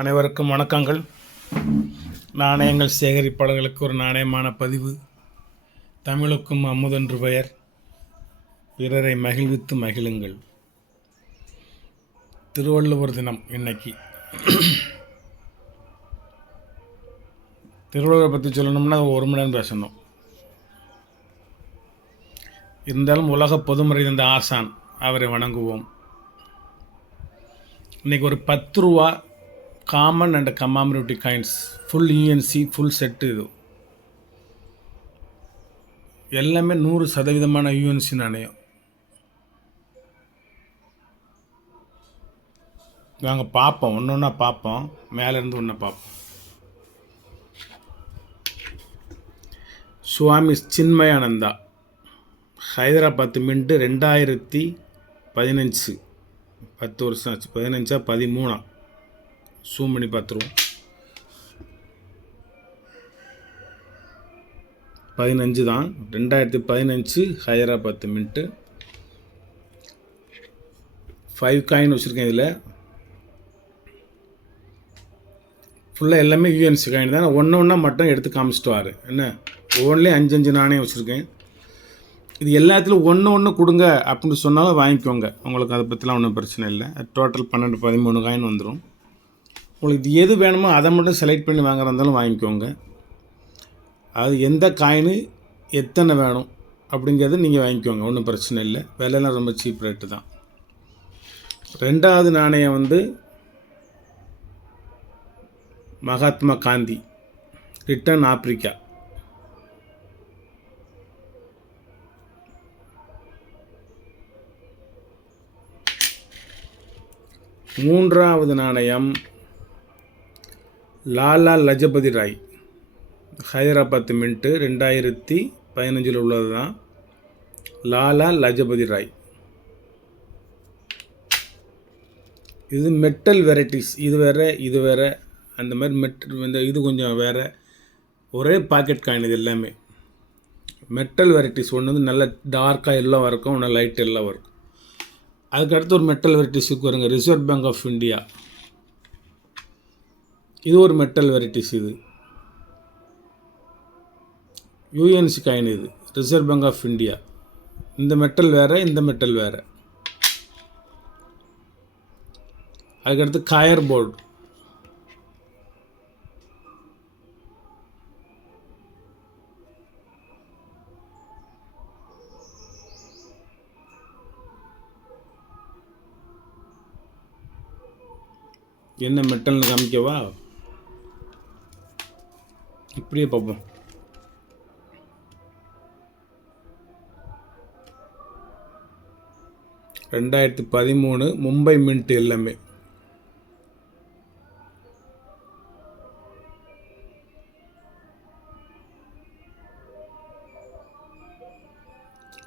அனைவருக்கும் வணக்கங்கள். நாணயங்கள் சேகரிப்பாளர்களுக்கு ஒரு நாணயமான பதிவு. தமிழுக்கும் அமுதென்று பெயர், பிறரை மகிழ்வித்து மகிழுங்கள். திருவள்ளுவர் தினம் இன்னைக்கு. திருவள்ளுவரை பற்றி சொல்லணும்னா ஒரு மணி நேரம் பேசணும். இருந்தாலும் உலக பொதுமுறை தந்த ஆசான், அவரை வணங்குவோம். இன்றைக்கி ஒரு 10 ரூபா common and commemorative coins, full UNC full set. இது எல்லாமே 100% யூஎன்சி நாணயம். நாங்கள் பார்ப்போம், ஒன்று ஒன்றா பார்ப்போம். மேலேருந்து ஒன்றை பார்ப்போம். சுவாமி சின்மயானந்தா, ஹைதராபாத் மின்ட்டு 2015. 10 வருஷம் ஆச்சு. 15ஆ 13ஆ சூம் பண்ணி பார்த்துருவோம். 15 தான். 2015 ஹைதராபாத் மின்ட்டு. 5 காயின் வச்சுருக்கேன். இதில் ஃபுல்லாக எல்லாமே யூஎன்சி காயின் தான். ஒன்று ஒன்றா மட்டும் எடுத்து காமிச்சிட்டு வாரு. என்ன, ஒவ்வொன்றிலே 5 நாணயம் வச்சுருக்கேன். இது எல்லாத்துலையும் ஒன்று கொடுங்க அப்படின்னு சொன்னாலும் வாங்கிக்கோங்க. உங்களுக்கு அதை பற்றிலாம் ஒன்றும் பிரச்சனை இல்லை. டோட்டல் 12-13 காயின் வந்துடும். உங்களுக்கு இது எது வேணுமோ அதை மட்டும் செலக்ட் பண்ணி வாங்குறதா இருந்தாலும் வாங்கிக்கோங்க. அது எந்த காயின் எத்தனை வேணும் அப்படிங்கிறத நீங்கள் வாங்கிக்கோங்க, ஒன்றும் பிரச்சனை இல்லை. விலைலாம் ரொம்ப சீப் ரேட்டு தான். 2வது நாணயம் வந்து மகாத்மா காந்தி, ரிட்டர்ன் ஆப்பிரிக்கா. மூன்றாவது நாணயம் லாலா லஜபதி ராய், ஹைதராபாத் மின்ட்டு. 2015 உள்ளது தான். லாலா லஜபதி ராய். இது மெட்டல் வெரைட்டிஸ். இது வேறு அந்த மாதிரி மெட்டல் இந்த இது கொஞ்சம் வேறு. ஒரே பாக்கெட் காயின் இது எல்லாமே. மெட்டல் வெரைட்டிஸ் ஒன்று வந்து நல்ல டார்க்காக எல்லாம் இருக்கும், ஒன்று லைட் எல்லாம் இருக்கும். அதுக்கடுத்து ஒரு மெட்டல் வெரைட்டிஸுக்கு வருங்க, ரிசர்வ் பேங்க் ஆஃப் இந்தியா. இது ஒரு மெட்டல் வெரைட்டிஸ். இது யூஎன்சி காயின். இது ரிசர்வ் பேங்க் ஆஃப் இந்தியா. இந்த மெட்டல் வேறு, இந்த மெட்டல் வேறு. அதுக்கடுத்து காயர் போர்டு. என்ன மெட்டல்னு காமிக்கவா? இப்படியே பார்ப்போம். $2013 மும்பை மின்ட். எல்லாமே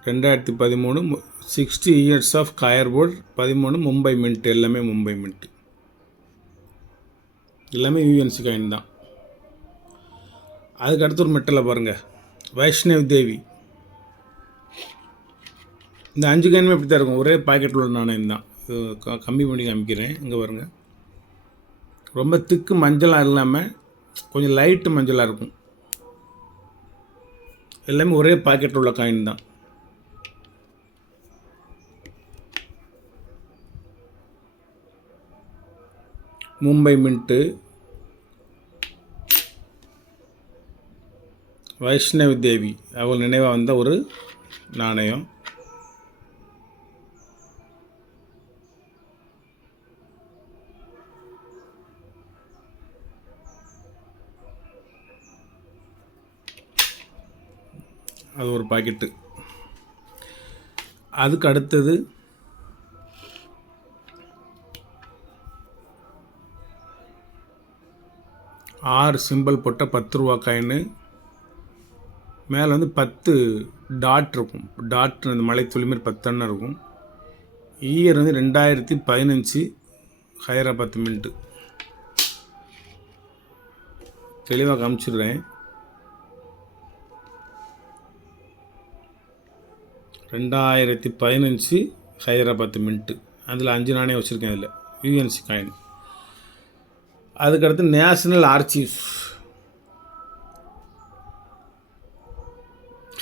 $2013 60 years of coir board. 13 Mumbai mint. எல்லாமே மும்பை மின்ட். எல்லாமே யூஎன்சி காயின் தான். அதுக்கடுத்து ஒரு மெட்டலை பாருங்கள், வைஷ்ணவ் தேவி. இந்த 5 காயினுமே இப்படி தான் இருக்கும். ஒரே பாக்கெட்டில் உள்ள நாணயம் தான். கம்மி பண்ணி காமிக்கிறேன். இங்கே பாருங்கள், ரொம்ப திக்கு மஞ்சளாக இல்லாமல் கொஞ்சம் லைட்டு மஞ்சளாக இருக்கும். எல்லாமே ஒரே பாக்கெட்டில் உள்ள காயின் தான். மும்பை மின்ட்டு, வைஷ்ணவி தேவி அவள் நினைவாக வந்த ஒரு நாணயம். அது ஒரு பாக்கெட்டு. அதுக்கு அடுத்தது ஆறு சிம்பிள் போட்ட 10 ரூபா காயின். மேலே வந்து 10 டாட் இருக்கும். டாட் அந்த மலைத்துளி மாதிரி 10 இருக்கும். இயர் வந்து 2015 ஹைதராபாத் மின்ட்டு. தெளிவாக காமிச்சிடுறேன். 2015 ஹைதராபாத் மின்ட்டு. அதில் 5 நாணயம் வச்சுருக்கேன். அதில் யூஎன்சி காயின். அதுக்கடுத்து நேஷனல் ஆர்ச்சிவ்ஸ்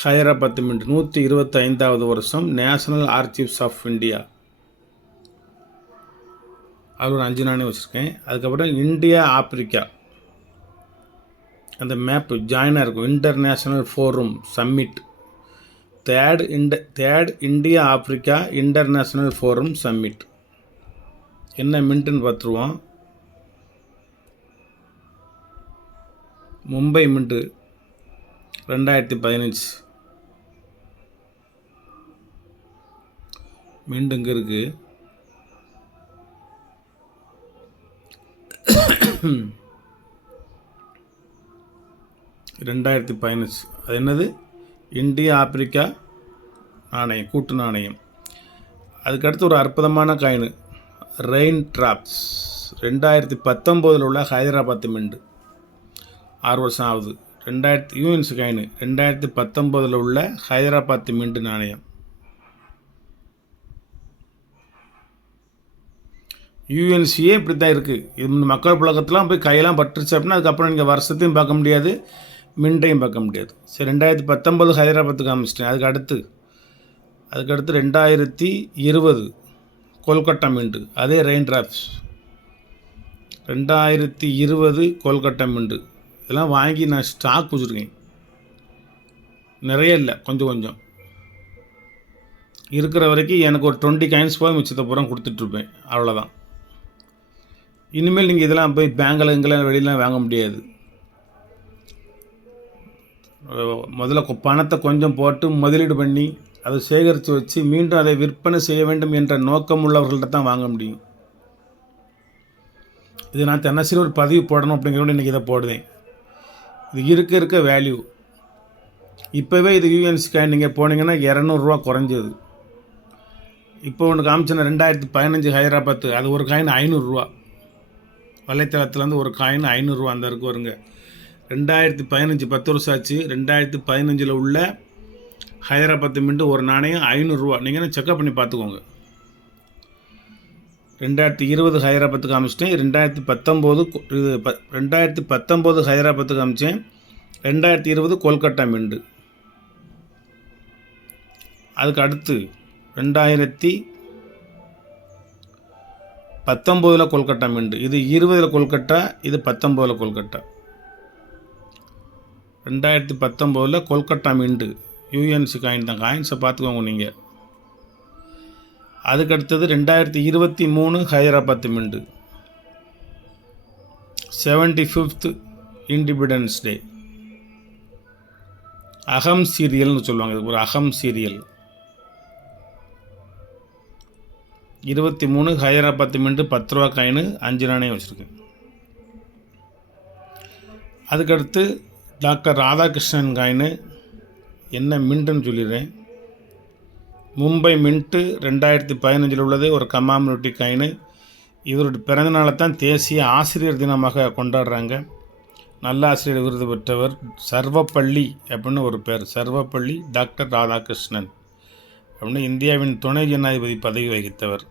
ஹைதராபாத் மின்ட் 125வது வருஷம் நேஷனல் ஆர்ச்சிவ்ஸ் ஆஃப் இந்தியா. அது ஒரு 5 நாணயம் வச்சுருக்கேன். அதுக்கப்புறம் இந்தியா ஆப்பிரிக்கா அந்த மேப்பு ஜாயினாக இருக்கும். International forum summit third India Africa international forum summit. என்ன மின்ட்டுன்னு பார்த்துருவோம். மும்பை மின்ட்டு 2015 மின்ட் இங்கே இருக்குது. அது என்னது? இந்தியா ஆப்பிரிக்கா நாணயம், கூட்டு நாணயம். அதுக்கடுத்து ஒரு அற்புதமான காயின் ரெயின் ட்ராப்ஸ் 2019 உள்ள ஹைதராபாத் மின்ட். 6 வருஷம் ஆகுது. யூஎன்சி காயின் 2019 உள்ள ஹைதராபாத் மின்ட் நாணயம். யூஎன்சியே இப்படி தான் இருக்குது. இது மக்கள் புழக்கத்தெலாம் போய் கையெல்லாம் பட்டுருச்சு அப்படின்னா அதுக்கப்புறம் நீங்கள் வருஷத்தையும் பார்க்க முடியாது, மின்ட்டையும் பார்க்க முடியாது. சரி, 2019 ஹைதராபாத்துக்கு காமிச்சிட்டேன். அதுக்கடுத்து 2020 கொல்கட்டா மின்ட்டு, அதே ரெயின் ட்ராப்ஸ் 2020 கொல்கட்டா மின்ட்டு. இதெல்லாம் வாங்கி நான் ஸ்டாக் வச்சுருக்கேன். நிறைய இல்லை, கொஞ்சம் கொஞ்சம் இருக்கிற வரைக்கும் எனக்கு ஒரு 20 காயின்ஸ் போய் மிச்சத்தை பூரா கொடுத்துட்ருப்பேன். அவ்வளோதான். இனிமேல் நீங்கள் இதெல்லாம் போய் பேங்கில் இங்கெல்லாம் வெளியெலாம் வாங்க முடியாது. முதல்ல பணத்தை கொஞ்சம் போட்டு முதலீடு பண்ணி அதை சேகரித்து வச்சு மீண்டும் அதை விற்பனை செய்ய வேண்டும் என்ற நோக்கம் உள்ளவர்கள்ட்ட தான் வாங்க முடியும். இது நான் தினசரி ஒரு பதிவு போடணும் அப்படிங்கிறோட இன்றைக்கி இதை போடுவேன். இது இருக்க வேல்யூ. இப்போவே இது யூஎன்சி காயின் நீங்கள் போனீங்கன்னா 200 குறைஞ்சது. இப்போ ஒன்று காமிச்சேன்னா 2015 ஹைதராபாத், அது ஒரு காயின் 500. வலைத்தளத்துலேருந்து ஒரு காயின் 500 அந்த இருக்கு வருங்க. 2015 10 வருஷம் ஆச்சு. 2015 உள்ள ஹைதராபாத் மின்ட்டு ஒரு நாணயம் 500. நீங்கள் செக்அப் பண்ணி பார்த்துக்கோங்க. 2020 ஹைதராபாத்துக்கு காமிச்சிட்டேன். 2019 ஹைதராபாத்துக்கு காமிச்சேன். 2020 கொல்கட்டா மின்ட்டு. அதுக்கு அடுத்து 2019 கொல்கட்டா மின்ட்டு. இது 20 கொல்கட்டா, இது 19 Kolkata. 2019 Kolkata mint UNC coin தான். காயின்ஸை பார்த்துக்கோங்க நீங்கள். அதுக்கடுத்தது 2023 Hyderabad mint. 75th independence day. அகம் சீரியல்னு சொல்லுவாங்க. இது ஒரு அகம் சீரியல். 23 ஹைதராபாத் மின்ட்டு 10 ரூபா காயின் 5 நாணயம் வச்சுருக்கேன். அதுக்கடுத்து டாக்டர் ராதாகிருஷ்ணன் காயின். என்ன மின்ட்டுன்னு சொல்லிடுறேன். மும்பை மின்ட்டு 2015 உள்ளது ஒரு கமாமினிட்டி காயின். இவருடைய பிறந்தநாளை தான் தேசிய ஆசிரியர் தினமாக கொண்டாடுறாங்க. நல்ல ஆசிரியர் விருது பெற்றவர். சர்வப்பள்ளி அப்படின்னு ஒரு பேர். சர்வப்பள்ளி டாக்டர் ராதாகிருஷ்ணன் அப்படின்னு இந்தியாவின் துணை ஜனாதிபதி பதவி வகித்தவர்.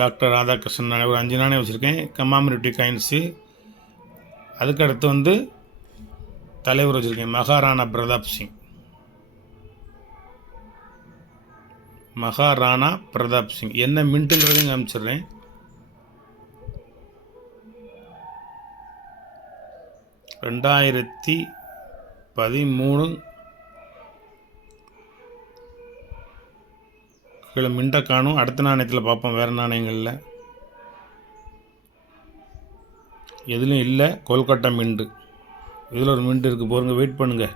டாக்டர் ராதாகிருஷ்ணன் ஒரு 5 நாணயம் வச்சுருக்கேன். கமாமினிட்டி காயின்ஸு. அதுக்கடுத்து தலைவர் வச்சுருக்கேன். மகாராணா பிரதாப் சிங். மகாராணா பிரதாப் சிங் என்ன மின்ட்டுங்கிறதையும் காமிச்சிடுறேன். 2013 கீழே மின்ட்டை காணும். அடுத்த நாணயத்தில் பார்ப்போம். வேறு நாணயங்களில் எதுலையும் இல்லை. கொல்கட்டா மின்ட்டு. இதில் ஒரு மின்ட்டு இருக்குது போருங்க. வெயிட் பண்ணுங்கள்.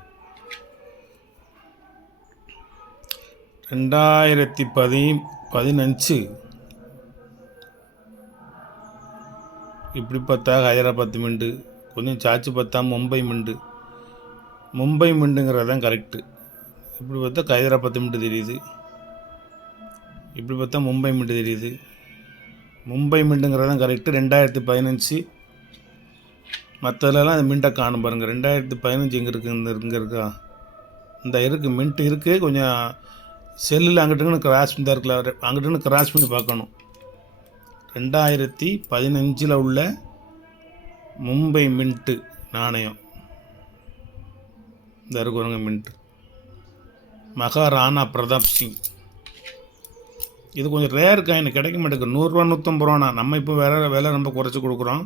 2015 இப்படி பார்த்தா ஹைதராபாத் மின்ட்டு. கொஞ்சம் சாச்சு பார்த்தா மும்பை மின்ட்டு. மும்பை மின்ட்டுங்கிறது தான் கரெக்டு. இப்படி பார்த்தா ஹைதராபாத் மின்ட்டு தெரியுது. இப்படி பார்த்தா மும்பை மின்ட்டு தெரியுது. மும்பை மின்ட்டுங்கிறது தான் கரெக்டு. 2015 மற்றதுலலாம் அந்த மின்ட்டை காணும் பாருங்கள். 2015 இங்கே இருக்குது. இங்கே இருக்கா? இந்த இருக்குது மின்ட்டு இருக்குது. கொஞ்சம் செல்லில் அங்கிட்டு கிராஸ் பண்ணி தான் இருக்கல, அங்கிட்டு கிராஸ் பண்ணி பார்க்கணும். 2015 உள்ள மும்பை மின்ட்டு நாணயம் இந்த இருக்குறவங்க மின்ட்டு மகாராணா பிரதாப் சிங். இது கொஞ்சம் ரேர் காயின், கிடைக்க மாட்டேங்குது. 100 ரூபா 150 ரூபாண்ணா. நம்ம இப்போ விலை ரொம்ப குறைச்சி கொடுக்குறோம்.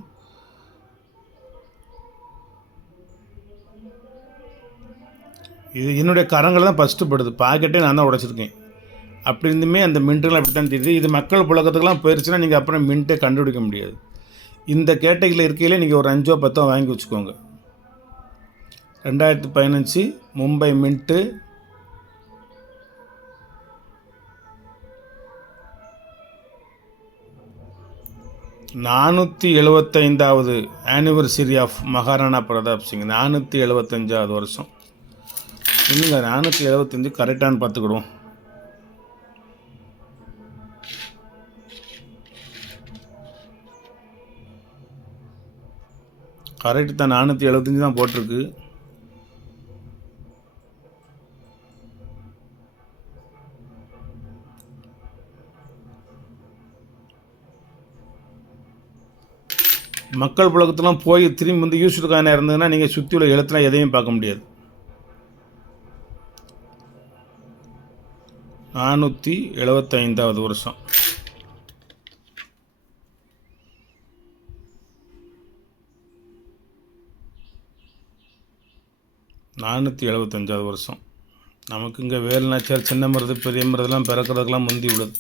இது என்னுடைய கரங்கள் தான் ஃபஸ்ட்டு படுது, பாக்கெட்டே நான் தான் உடைச்சிருக்கேன். அப்படி இருந்துமே அந்த மின்ட்டுகள் அப்படி தான் தெரியுது. இது மக்கள் புழக்கத்துக்கெலாம் போயிடுச்சுன்னா நீங்கள் அப்புறம் மின்ட்டே கண்டுபிடிக்க முடியாது. இந்த கேட்டகிரியில் இருக்கையிலே நீங்கள் ஒரு 5 10 வாங்கி வச்சுக்கோங்க. 2015 மும்பை மின்ட்டு $475வது ஆனிவர்சரி ஆஃப் மகாராணா பிரதாப் சிங். 475வது வருஷம். இல்லைங்க, 475 கரெக்டானு பார்த்துக்கிடுவோம். கரெக்டு தான், 475 தான் போட்டிருக்கு. மக்கள் புழக்கத்தெலாம் போய் திரும்பி வந்து யூஸ்டு காயினாக இருந்ததுன்னா நீங்கள் சுற்றி உள்ள எழுத்துலாம் எதையும் பார்க்க முடியாது. 475வது வருஷம். நமக்கு இங்கே வேலுநாச்சியார், சின்ன மருது, பெரிய மருதுலாம் பிறக்கிறதுக்கெல்லாம் முந்தி உள்ளது.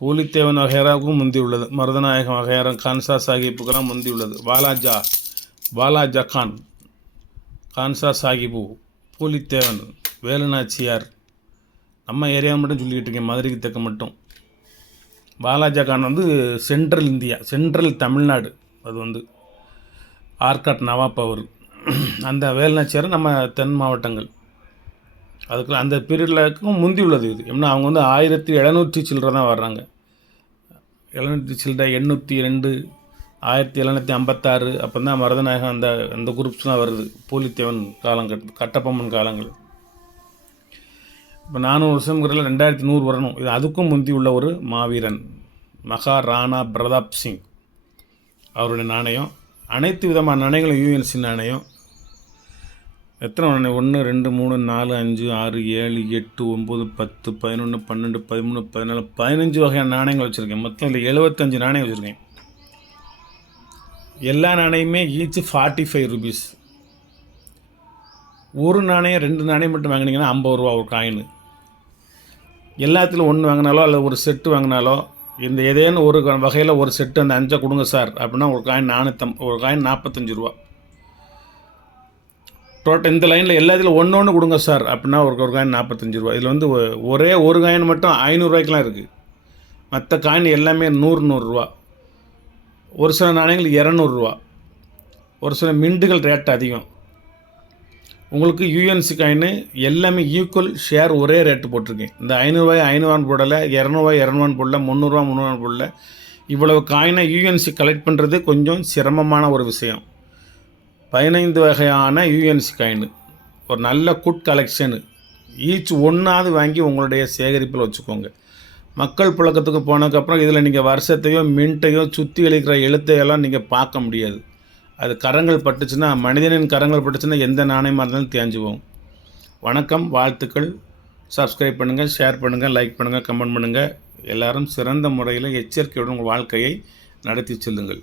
பூலித்தேவன் வகையராவுக்கும் முந்தி உள்ளது. மருதநாயகம் வகையரம், கான்சா சாஹிப்புக்கெல்லாம் முந்தி உள்ளது. பாலாஜா கான், கான்சா சாஹிப்பு, பூலித்தேவன், வேலுநாச்சியார். நம்ம ஏரியா மட்டும் சொல்லிக்கிட்டு இருக்கேன், மதுரைக்கு தெற்க மட்டும். பாலாஜா கான் வந்து சென்ட்ரல் இந்தியா, சென்ட்ரல் தமிழ்நாடு. அது வந்து ஆர்காட் நவாப் அவர். அந்த வேலுநாச்சியார் நம்ம தென் மாவட்டங்கள். அதுக்கு அந்த பீரியட்லக்கும் முந்தி உள்ளது இது. ஏன்னா அவங்க வந்து 1700 சில்லரை தான் வர்றாங்க. 700 சில்லரை, 802, 1756. அப்போ தான் மருதநாயகம் அந்த குரூப்ஸ்லாம் வருது. பூலித்தேவன் கட்டபொம்மன் காலங்கள். இப்போ 400 வருஷங்கிறதுல 2100 வரணும். இது அதுக்கும் முந்தி உள்ள ஒரு மாவீரன் மகாராணா பிரதாப் சிங் அவருடைய நாணயம். அனைத்து விதமான நாணயங்களும் யூஎன்சி நாணயம். எத்தனை நாணயம்? 1 2 3 4 5 6 7 8 9 10 11 12 13 14 15 வகையான நாணயங்கள் வச்சுருக்கேன். மொத்தம் இல்லை 75 நாணயம் வச்சுருக்கேன். எல்லா நாணயமே ஈச் 45 ரூபீஸ். ஒரு நாணயம் 2 நாணயம் மட்டும் வாங்கினீங்கன்னா 50 ரூபா ஒரு காயின். எல்லாத்துலையும் 1 வாங்கினாலோ அல்லது ஒரு செட்டு வாங்கினாலோ இந்த ஏதேனும் ஒரு வகையில் ஒரு செட்டு அந்த 5 கொடுங்க சார் அப்படின்னா ஒரு காயின் 45 ரூபா. டோட்டல் இந்த லைனில் எல்லாத்துலையும் ஒன்று கொடுங்க சார் அப்படின்னா ஒரு காயின் 45 ரூபா. இதில் வந்து ஒரே ஒரு காயின் மட்டும் 500 ரூபாய்க்குலாம் இருக்குது. மற்ற காயின் எல்லாமே 100 ரூபா. ஒரு சில நாணயங்கள் 200 ரூபா. ஒரு சில மிண்டுகள் ரேட் அதிகம். உங்களுக்கு யூஎன்சி காயின் எல்லாமே ஈக்குவல் ஷேர், ஒரே ரேட்டு போட்டிருக்கேன். இந்த 500 ரூபாய் 500 போடலை, 200 ரூபாய் 200 போடல, 300 ரூபா 300 போடல. இவ்வளவு காயினை யூஎன்சி கலெக்ட் பண்ணுறது கொஞ்சம் சிரமமான ஒரு விஷயம். 15 வகையான யூஎன்சி காயின், ஒரு நல்ல குட் கலெக்ஷனு. ஈச் ஒன்றாவது வாங்கி உங்களுடைய சேகரிப்பில் வச்சுக்கோங்க. மக்கள் புழக்கத்துக்கு போனதுக்கப்புறம் இதில் நீங்கள் வருஷத்தையோ மின்ட்டையோ சுற்றி அளிக்கிற எழுத்தையெல்லாம் நீங்கள் பார்க்க முடியாது. அது கரங்கள் பட்டுச்சுன்னா, மனிதனின் கரங்கள் பட்டுச்சுன்னா எந்த நாணயமாக இருந்தாலும் தேஞ்சுவோம். வணக்கம், வாழ்த்துக்கள். சப்ஸ்கிரைப் பண்ணுங்கள், ஷேர் பண்ணுங்கள், லைக் பண்ணுங்கள், கமெண்ட் பண்ணுங்கள். எல்லோரும் சிறந்த முறையில் எச்சரிக்கையுடன் உங்கள் வாழ்க்கையை நடத்தி செல்லுங்கள்.